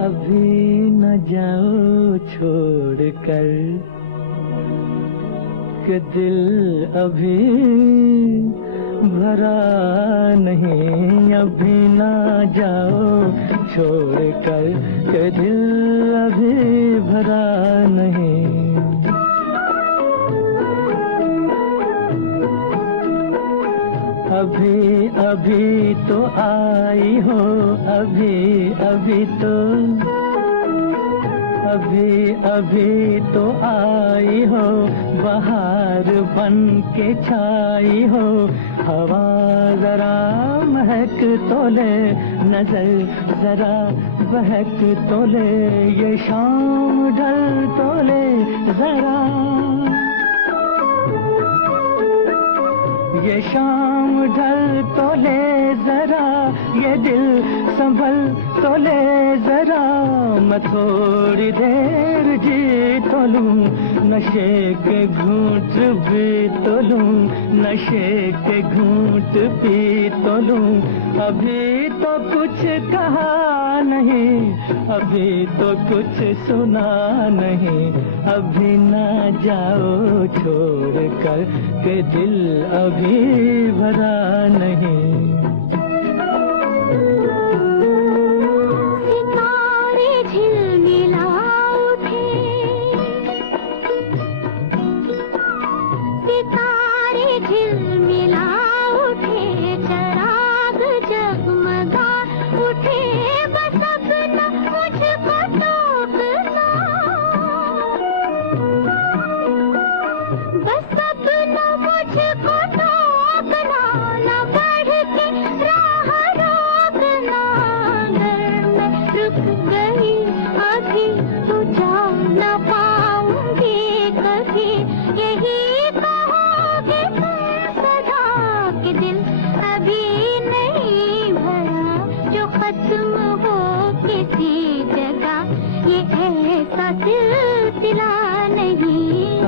अभी न जाओ छोड़ कर कि दिल अभी भरा नहीं। अभी न जाओ छोड़ कर कि दिल अभी भरा नहीं। अभी अभी तो आई हो, अभी अभी तो, अभी अभी तो आई हो, बहार बन के छाई हो। हवा जरा महक तो ले, नजर जरा बहक तो ले, ये शाम ढल तो ले जरा, ये शाम ढल तो ले जरा, ये दिल संभल तो ले जरा। मैं थोड़ी देर जी तो लूं, नशे के घूंट भी तो लूं, नशे के घूंट पी तो लूं। अभी तो कुछ कहा नहीं, अभी तो कुछ सुना नहीं। अभी ना जाओ छोड़ कर के दिल अभी भरा नहीं।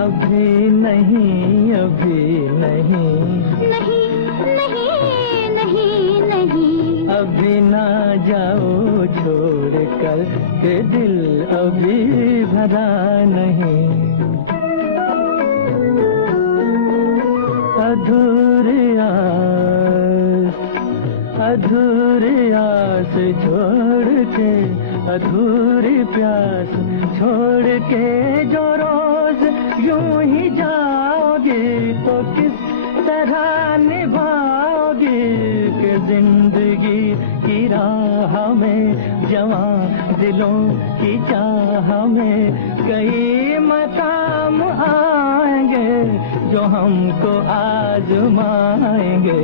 अभी नहीं, अभी नहीं, नहीं नहीं नहीं नहीं। अभी ना जाओ छोड़ कर के दिल अभी भरा नहीं। अधूरी आस, अधूरी आस छोड़ के, अधूरी प्यास छोड़ के जो रोज यूं ही जाओगी तो किस तरह निभाओगी कि जिंदगी की राह में जवां दिलों की चाह में कई मकाम आएंगे जो हमको आजमाएंगे।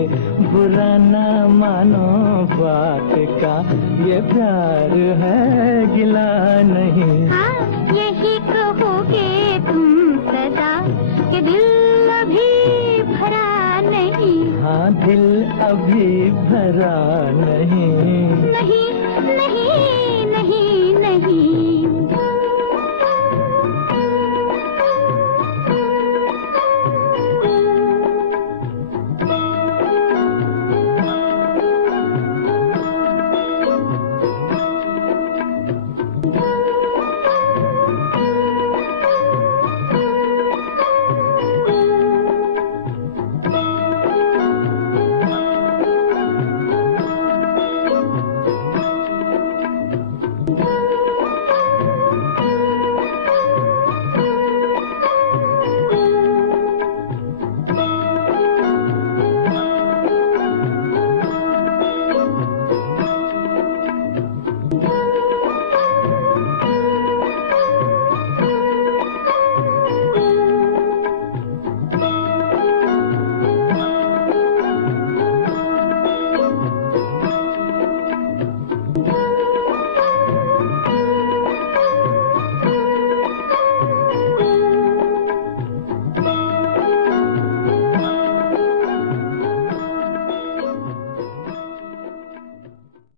बुरा ना मानो बात का, ये प्यार है गिला नहीं। हाँ, यही कहोगे तुम सदा कि दिल अभी भरा नहीं। हाँ, दिल अभी भरा नहीं, नहीं नहीं।